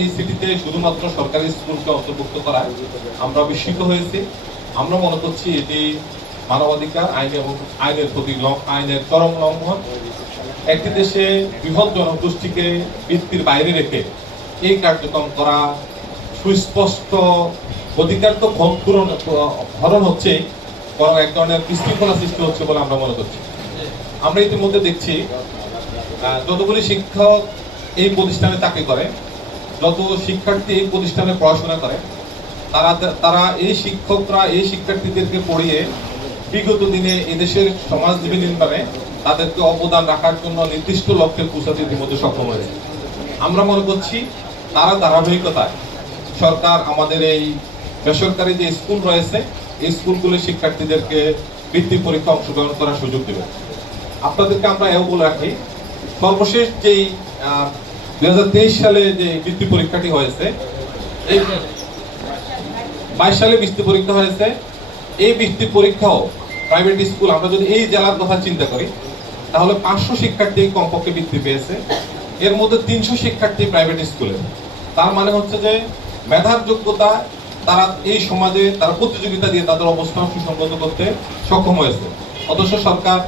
এই সিটিতে শুধুমাত্র সরকারি স্কুলকে অন্তর্ভুক্ত করায় আমরা বিস্মিত হয়েছি। আমরা মনে করছি এটি মানবাধিকার আইন এবং আইনের প্রতি আইনের চরম লঙ্ঘন। একটি দেশে বৃহৎ জনগোষ্ঠীকে বৃত্তির বাইরে রেখে এই কার্যক্রম করা সুস্পষ্ট অধিকার তো পূরণ হরণ হচ্ছে, বরং এক ধরনের বিশৃঙ্খলা সৃষ্টি হচ্ছে বলে আমরা মনে করছি। আমরা ইতিমধ্যে দেখছি যতগুলি শিক্ষক এই প্রতিষ্ঠানে চাকরি করে যত শিক্ষার্থী এই প্রতিষ্ঠানে পড়াশোনা করে, তারা তারা এই শিক্ষকরা, এই শিক্ষার্থীদেরকে পড়িয়ে বিগত দিনে এদেশের সমাজ সমাজজীবী নির্মাণে তাদেরকে অবদান রাখার জন্য নির্দিষ্ট লক্ষ্যে পৌঁছাতে ইতিমধ্যে সক্ষম হয়েছে। আমরা মনে করছি তারা ধারাবাহিকতায়, সরকার আমাদের এই বেসরকারি যে স্কুল রয়েছে, এই স্কুলগুলির শিক্ষার্থীদেরকে বৃত্তি পরীক্ষা অংশগ্রহণ করার সুযোগ দেবে। আপনাদেরকে আমরা এও বলে রাখি, সর্বশেষ যেই দুই হাজার তেইশ সালে যে বৃত্তি পরীক্ষাটি হয়েছে, এই বাইশ সালে বৃত্তি পরীক্ষা হয়েছে। এই বৃত্তি পরীক্ষাও প্রাইভেট স্কুল, আমরা যদি এই জেলার কথা চিন্তা করি, তাহলে পাঁচশো শিক্ষার্থী কমপক্ষে বৃত্তি পেয়েছে। এর মধ্যে তিনশো শিক্ষার্থী প্রাইভেট স্কুলে। তার মানে হচ্ছে যে মেধার যোগ্যতা, তারা এই সমাজে তারা প্রতিযোগিতা দিয়ে তাদের অবস্থান সুসংগত করতে সক্ষম হয়েছে। অথচ সরকার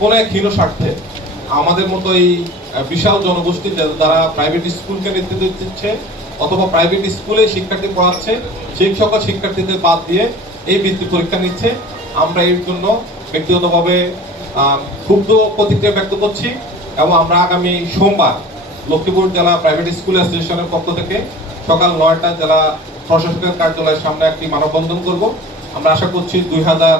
কোন এক হীন স্বার্থে আমাদের মতো এই বিশাল জনগোষ্ঠী যারা প্রাইভেট স্কুলকে নেতৃত্ব দিচ্ছে অথবা প্রাইভেট স্কুলে শিক্ষার্থী পড়াচ্ছে, সেই সকল শিক্ষার্থীদের বাদ দিয়ে এই বৃত্তি পরীক্ষা নিচ্ছে। আমরা এর জন্য ব্যক্তিগতভাবে ক্ষুব্ধ প্রতিক্রিয়া ব্যক্ত করছি এবং আমরা আগামী সোমবার লক্ষ্মীপুর জেলা প্রাইভেট স্কুল অ্যাসোসিয়েশনের পক্ষ থেকে সকাল নয়টা জেলা প্রশাসকের কার্যালয়ের সামনে একটি মানববন্ধন করব। আমরা আশা করছি দুই হাজার